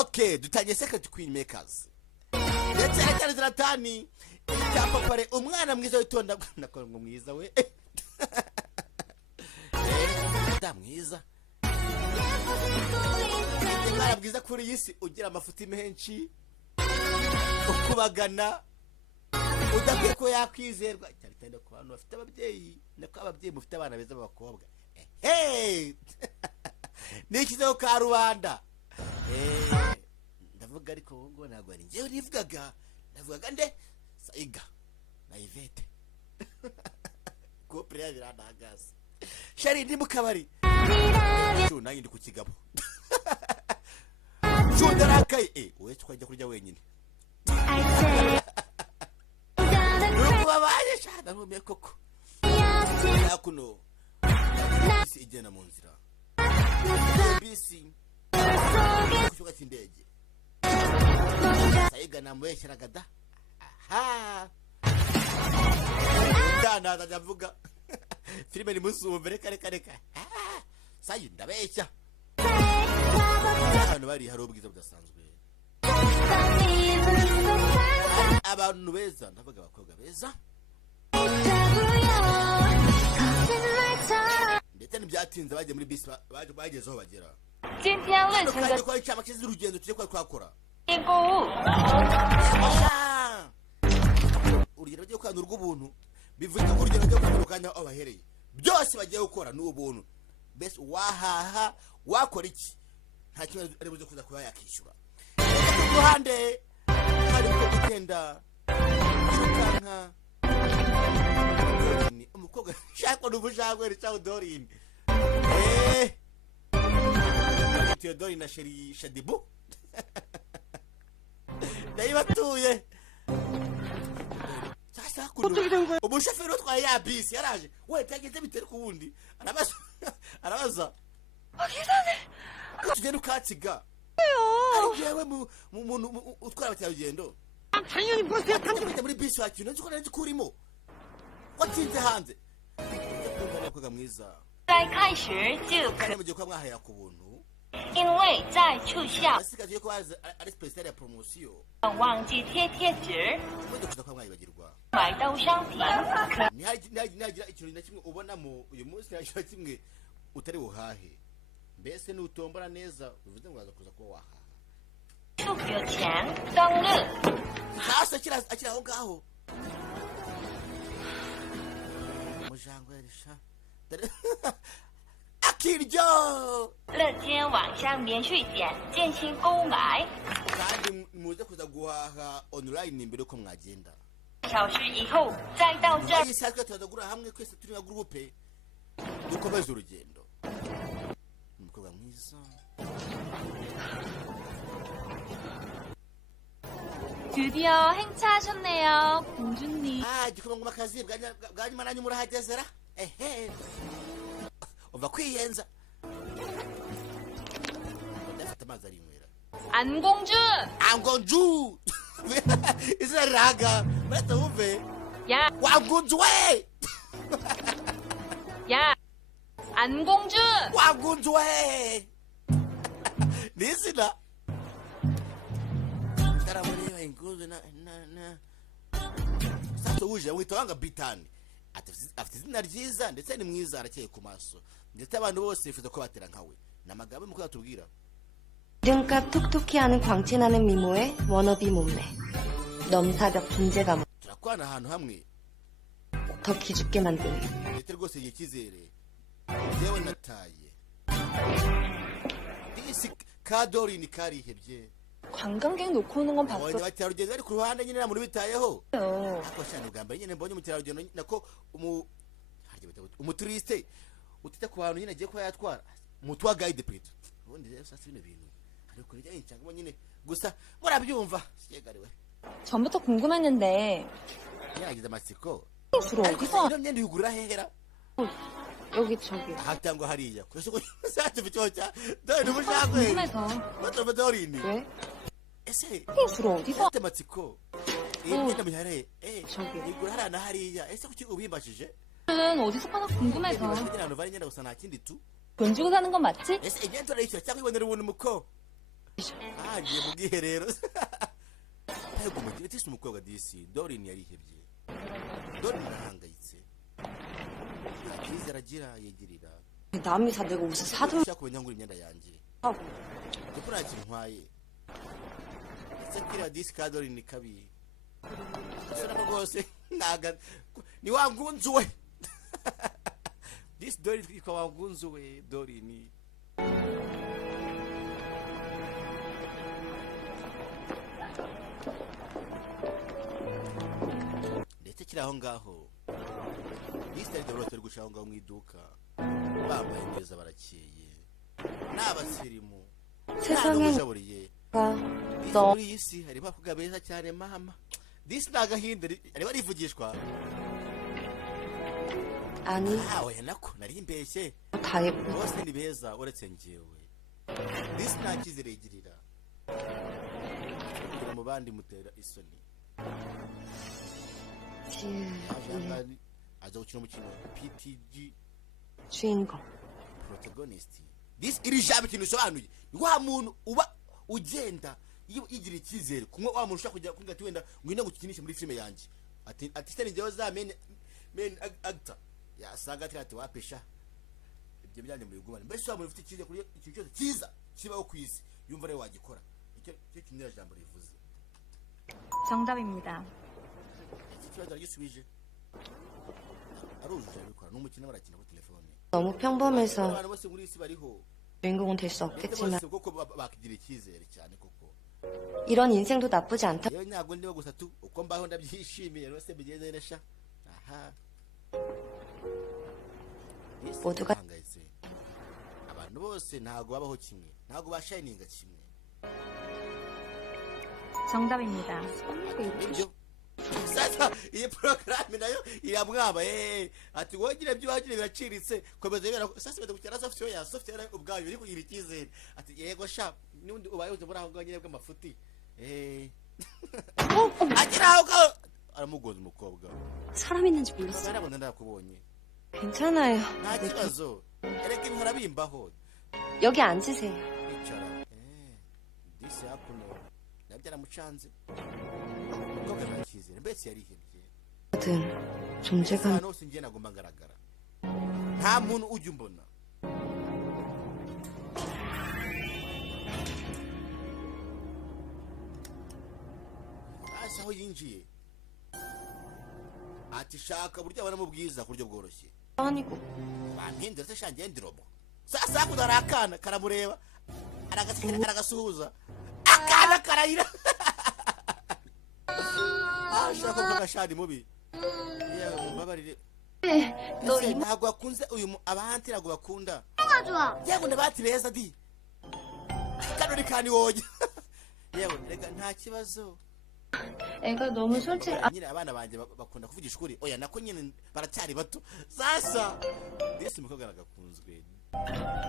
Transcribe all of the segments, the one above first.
Okay, dutangiye secret queen makers. Ndetse cyane ziratani. Icyapa pare umwana mwiza witonda nakongo mwiza we. Da mwiza. Umwana mwiza kuri yisi ugira amafuti menshi. Ukubagana. Udakwiye ko yakwizerwa cyane cyane ku bantu bafite ababyeyi nako ababyeyi mufite abana beza b'abakobwa. Hey! Nikizeho ka rubanda. Ndavuga ariko ngo ntabwo ari njyewe nivugaga. Ndavugaga nde Saiga na Yvette. Ko priya biranagaza. Shari ndi mu kabari. Cyo nanjye ndi ku kigabo. Cyo ndarakaye wowe twajya kurya wenyine. Babaye shada ntume koko. Yakuno. Bisi igena mu nzira. Bisi. Kushuka kindege. Saiga namweshyiraga da. Aha. Ndana ndavuga. Filime ni musumve reka. Sayi ndabeshya. Hano bari hari ubwiza budasanzwe. Abantu beza ndavuga abakobwa beza. Ndetse n'ibyatinze bagiye muri bisi bagezeho bagera. Kwa icyama cy'urugendo tuje kwa twakora. Urugendo ryo kwandura rw'ubuntu bivuga ko urugendo ryo kwandukanya aho bahereye. Byose bagiye gukora n'ubuntu. Bese wahaha wakora iki? Nta kibazo ari buze kuza kuba yakishyura. Ruhande hari ko kugenda irukanka umukobwa shako n'ubushagwe ricaho Dorin. Theodore na Sheri Shadibu. Ndayibatuye. Sasa kuno. Umushoferi utwaye ya bisi yaraje. We tageze bitera ku wundi. Arabaza. Akizane. Tugenda ukatsiga. Ari yewe mu utwara abacyarugendo. 당연히 버스에 탄 muri bisi wakino nzi ko nari kurimo. Watinze hanze. Umukobwa mwiza. 在开始就可， Mu gihe kwa mwahaya ku buntu. 因为在促销， Asigaje ko ari special ya promotion. 忘记贴贴纸， Wende kuza kwa mwayibagirwa. 买到商品可 Ntihagira ikintu na kimwe ubona mu uyu munsi ntagira kimwe utari buhahe. Mbese nutombora neza bivuze ngo waza kuza kuba wahaha. 触有钱登录， Hasa akira aho ngaho. Mujangwe risha. Akiryo. 乐间网上连续点进行购买， Kandi muze kuza guhaha online mbere ko mwagenda. 小时以后再到这。 Iyi saga tutagura hamwe kwese turi na groupe. Dukomeze urugendo. Umukobwa mwiza. 드디어 행차하셨네요, 공주님. Gikomangoma kazi bwanyuma nanyu murahagezera. Uva kwiyenza. Ndafata amazi ari inywera. 안공주! Angonju. Izina raga. Mata uve. 야, Wangunju we. 야! 안공주! Wangunju we. Nisina. Taramuriwa ingunju na. Sasa uje witanga bitani. Afite izina ryiza ndetse ni mwiza arakeye ku maso. Ndetse abantu bose bifuza ko batera nkawe. Namagambo mukora tubwira. 이름값 톡톡히 하는 광채나는 미모의 워너비 몸매 넘사벽 존재감 Turakwana ahantu hamwe. 더 기죽게 만드는 Ndetse rwose igihe cyizere. Yewe nataye. Isi kadori ni karihebye. 관광객 놓고 오는 건 Abonye bacyarugendo ari ku ruhande nyine na muntu bitayeho. 봤어요. Ako cyane ugamba nyine mbonye mucyarugendo nako umuturiste utita ku bantu nyine agiye kuba yatwara. Mutwa guide plate. Ubundi rero sasa bino bintu. Ariko kujya yincanga nyine gusa murabyumva. Sigariwe. 전부터 궁금했는데 Yagize amatsiko. 주로 어디서 Iyo myenda yugurira hehera. 여기 저기 Hatangwa hariya. Kwese ko sasa bicocha. Dore umushakwe. 궁금해서 Bato dorini. 왜? Ese 주로 어디서 ate matsiko. Imyenda mihare. 저기. Yugura harana hariya. Ese kuki ubimbashije? 는 어디서 파나 궁금해서 Abantu bari nyenda gusa nta kindi tu. 돈 주고 사는 건 맞지? Ese imyenda urayishyura cyangwa ibonera ubuntu muko. ngiye mu bwiherero ariko mu gihe tisi umukobwa disi Dorin yarihebye. Dorin arahangayitse, nta cyizere agira yegirira. 남이 사대고 무슨 사돈 ushaka kumenya ngura imyenda yanjye 하고. kuko nta kintu ntwaye. ese kiriya disi ka Dorin ni kabi asa nako rwose ntaga ni wa ngunzu we. disi Dorin twitwa wa ngunzu we Dorin. ndetse kiri aho ngaho disi ari dorose ari gushaka ngaho mu iduka bambaye neza barakeye n'abasirimu 세상엔 n'abajaburiye. disi 너 muri iyi si harimo abakobwa beza cyane mama. disi ni agahinda arimo arivugishwa. 아니 oya nako nari mbeshye 다 예쁘. bose ni beza uretse njyewe. disi nta cyizere yigirira, kugira mu bandi mutera isoni. yaje ahangaha aza gukina umukino PTG 주인공. protagonist. disi iri jambo ikintu bisobanuye ni wa muntu uba ugenda yigira icyizere kumwe wa muntu ushaka kujya kuri gati wenda ngwino gukinisha muri filime yanjye ati sitani njyewe za main actor yasanga ati wapesha ibyo byanye muri gumane. mbese wa muntu ufite icyizere kuri ikintu cyose cyiza kibaho ku isi yumva rero wagikora. icyo kintu jambo rivuze. 정답입니다. iki kibazo aragisubije arujuje abikora. n'umukino barakina kuri telefone. 너무 평범해서 abantu bose muri isi bariho 주인공은 될 수 ndetse 없겠지만 bose koko bakigira icyizere cyane koko. 이런 인생도 나쁘지 않다. yewe ntabwo ndiho gusa tu uko mbaho ndabyishimiye rwose bigenze neza. aha 모두가 bahangayitse. abantu bose ntabwo babaho kimwe, ntabwo bashayininga kimwe. 정답입니다. nibyo sasa iyi porogaramu nayo iramwaba. ati wongere ibyo wagira biraciritse komeza bera sasa bada gukira software ya software ubwayo iri kugira icyizere. ati yego sha n'undi ubaye uzi muri aho ngaho nyine bw'amafuti. agira aho ngaho aramugoza umukobwa. 사람 있는지 몰랐어. narabona ndakubonye 괜찮아요. nta kibazo erega ibintu harabimbaho. 여기 앉으세요. icara. disi hakuno nabyaramucanze umukobwa nta cyizere mbese yarihebye. 모든 존재감 ahantu hose ngiye nagomba ngaragara nta muntu ujya umbona. hasi aho yinjiye ati shaka buryo abona mu bwiza ku buryo bworoshye. 아니고 bampindura se shangiye ndirobo. sasa hakuno hari akana karamureba aragasuhuza akana karayira. ashaka kuvuga gashadi mubi. yewe mumbabarire. 너 ese 이모 ntabwo bakunze uyu abahandi ntabwo bakunda 좋아. yewe ndabati beza di kanoni kani woye. yewe rega nta kibazo. 애가 너무 솔직히 nyine abana banjye bakunda kuvugisha ukuri. oya nako nyine baracyari bato. sasa disi umukobwa aragakunzwe.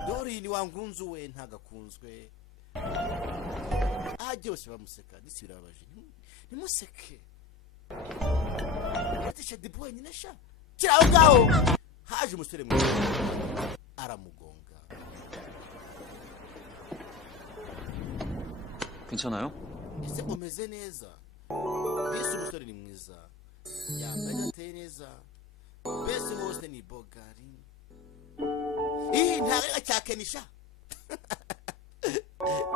Dorin wangunzu we ntagakunzwe. byose bamuseka disi birababaje. nimuseke batisha diboye nyine sha kira aho ngaho haje umusore mwiza aramugonga. 괜찮아요? ese umeze neza? disi umusore ni mwiza yambaye ateye neza mbese hose ni bogari. ntabwo cyakenisha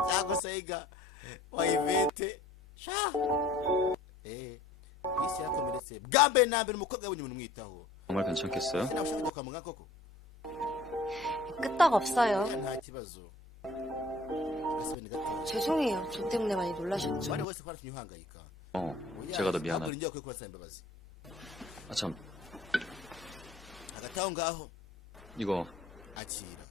cyangwa se yiga wayivete sha. disi yakomeretse bwa mbere na mbere umukobwa yabonye umuntu umwitaho. 정말 괜찮겠어요? nawe ushaka kwa muganga koko 끄떡 없어요. nta kibazo. gasubene gato 죄송해요. 저 때문에 많이 놀라셨죠. bari bose kwaratumye uhangayika. 제가 더 미안하다. ngiye kubasaba imbabazi. 아, 참, hagati aho ngaho 이거 akira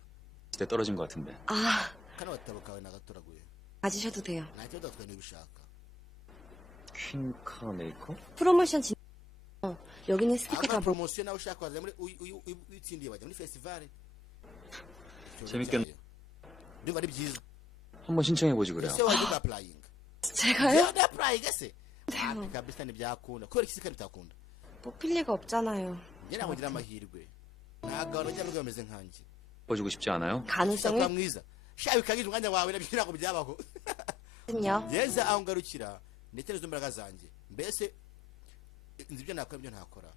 진짜 떨어진 것 같은데. 아, kano gatabo kawe nagatoraguye 가지셔도 돼요. nta kibazo twe n'ibishaka. 퀸카 메이커? 프로모션 여기는 스티커 다 aba 뭐. promosiyo nawe ushaka waza muri uyitsindiye bajya muri festival. 재밌겠네. ndumva ari byiza. 한번 신청해보지 그래요. ese wajya applying 제가요? ya applying ese kabisa ntibyakunda kubera iki kandi bitakunda. 뽑힐 리가 없잖아요. njye ntabwo ngira amahirwe ntabwo abantu bajya nubwo bameze nkanjye. 보여주고 싶지 않아요? Shaka 가능성을 mwiza sha bikagize umwanya wawe nabyo ntabwo byabaho 요 yeza aho ngarukira ndetse n'izo mbaraga zanjye mbese nzi ibyo nakora ibyo ntakora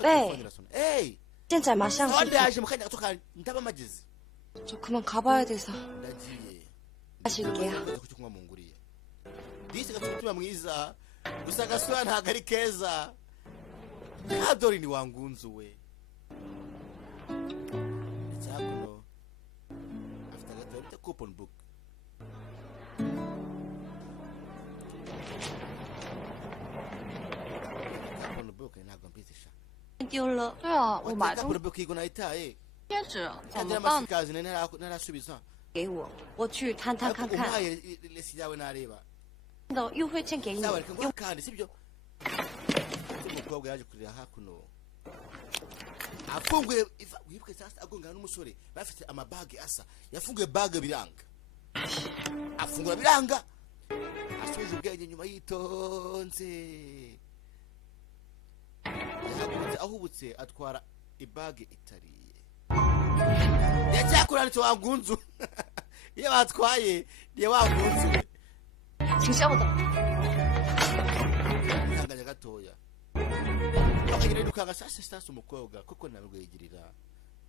네. 现在马上 wanda yaje mu kanya gato kandi ndaba mageze 저 그만 가봐야 돼서 ndagiye 하실게요. kucyo kunywa mu nguriye disi gafite umutima mwiza gusa gasura ntabwo ari keza kadori ni wangunzuwe icyakuno afite agatabo bita coupon book coupon book ntabwo mbizisha 丢了，对啊，我买 coupon 东 book igo nayitaye 贴纸怎 kandi 么办？ amasikazi narasubiza 给我，我去摊摊 ariko 看看。 umpaye lesi yawe nareba 的优惠券给你， sawa reka nguha kandi sibyo umukobwa yaje kurira hakuno afunguye wibuke sasa agongana n'umusore bafite amabage asa yafunguye bage biranga afungura biranga asubiza ubwenge nyuma yitonze yahagurutse ahubutse atwara ibage itariye yacyakuranitse wangunzu iyo batwaye niyo wangunzu 请稍等。 ihanganya gatoya akagira dukanga sasa umukobwa kuko nabwegirira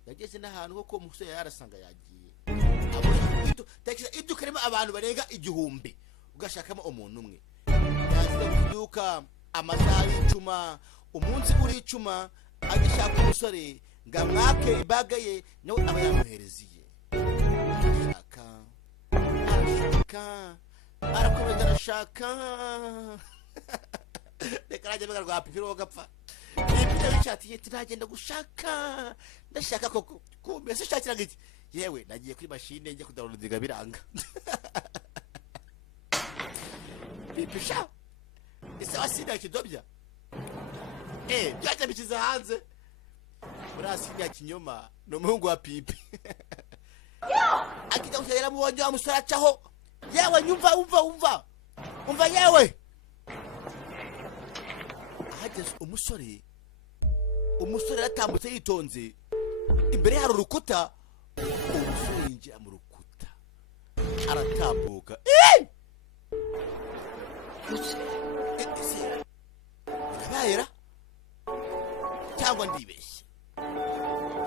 yageze n'ahantu koko umusore yarasanga yagiye abo tekisa iduka rimo abantu barenga igihumbi ugashakamo umuntu umwe yagize kuduka amasaha y'icuma umunsi uri icuma agishaka umusore ngamwake ibaga ye nawe aba yamuhereziye arashaka arakomeza arashaka reka najya mbega rwa pipi rwo gapfa pipi yabishatiye turagenda gushaka ndashaka koko kumbe se shakiraga iki yewe nagiye kuri machine njye kudownloadinga biranga pipi sha ese wasina kidobya byaje bikiza hanze urasinya kinyoma no muhungu wa pipi akijya kugera mu wajya musara acaho yewe nyumva umva yewe hageze umusore yatambutse yitonze imbere hari urukuta umusore yinjira mu rukuta aratambuka urabayera cyangwa ndibeshye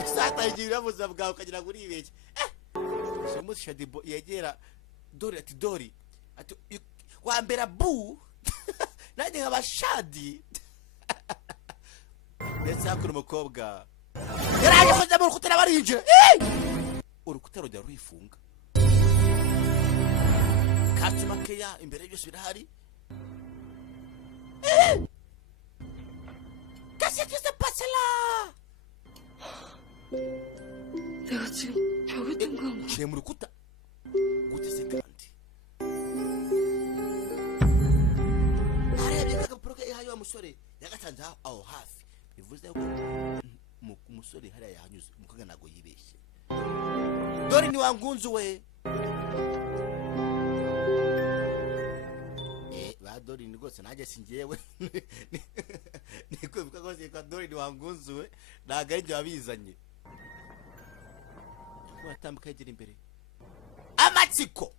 isatangira irabuza bwawe ukagira ngo uribeshye umunsi shadibo yegera dori ati dori ati wambera bu nanjye nkaba shadi ndetse hakuna umukobwa yaraje kujya mu rukuta n'abarinjira urukuta rujya rwifunga customer care imbere byose birahari qu'est-ce qui se passe là 내가 지금 벽에 든 건가? nciye mu rukuta gutese kandi arebye agapapuro ke yahaye wa musore yagatanze aho hafi bivuze ko umusore hariya yahanyuze umukobwa ntabwo yibeshye dore ni wangunzu we ba dore ni rwose nanjye singewe ni kwibuka rwose ko dore ni wangunzu we ntabwo ari ibyo wabizanye watambuka yegera imbere amatsiko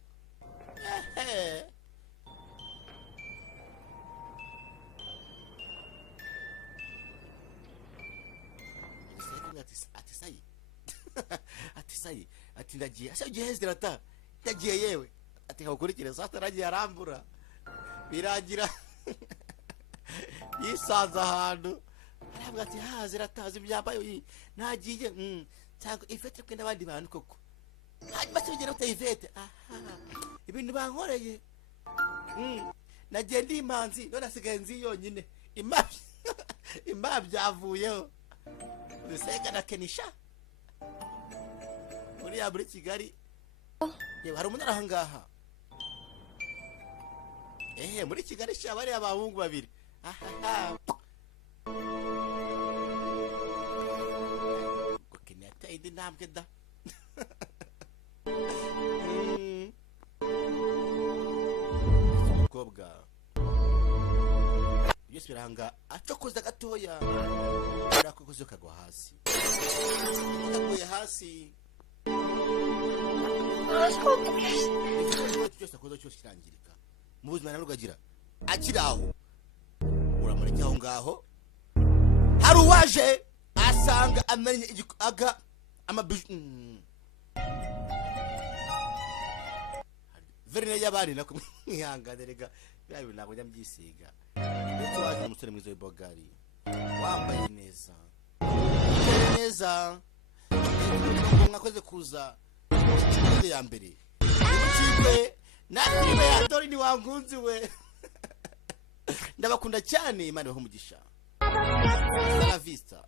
ati sayi ati ndagiye ase ugiye hezirata ndagiye yewe ati nkagukurikire sasa aragiye arambura birangira yisanze ahantu aravuga ati ziratazi ibyambaye nagiye cyangwa ifete kwe n'abandi bantu koko hanyuma se bigera ute ifete ibintu bankoreye nagiye ndi imanzi none asigaye nzi yonyine imba byavuyeho bisega na kenisha muri Kigali yewe hari umuntu arahangaha muri Kigali sha bari abahungu babiri indi ntambwe da umukobwa byose biranga acokoza gatoya arakokoze kagwa hasi kaguye hasi cyose akoze cyose kirangirika mu buzima nabwo agira akiri aho uramureke aho ngaho hari uwaje asanga amenye aga amabiju verine y'abari nako mwihangane rega byayo ntabwo njya mbyisiga ndetse waje umusore mwiza w'ibogari wambaye neza mwakoze kuza ikibazo ya mbere nimucikwe na filime ya Dori ni wangunzi we ndabakunda cyane Imana ibahe umugisha la vista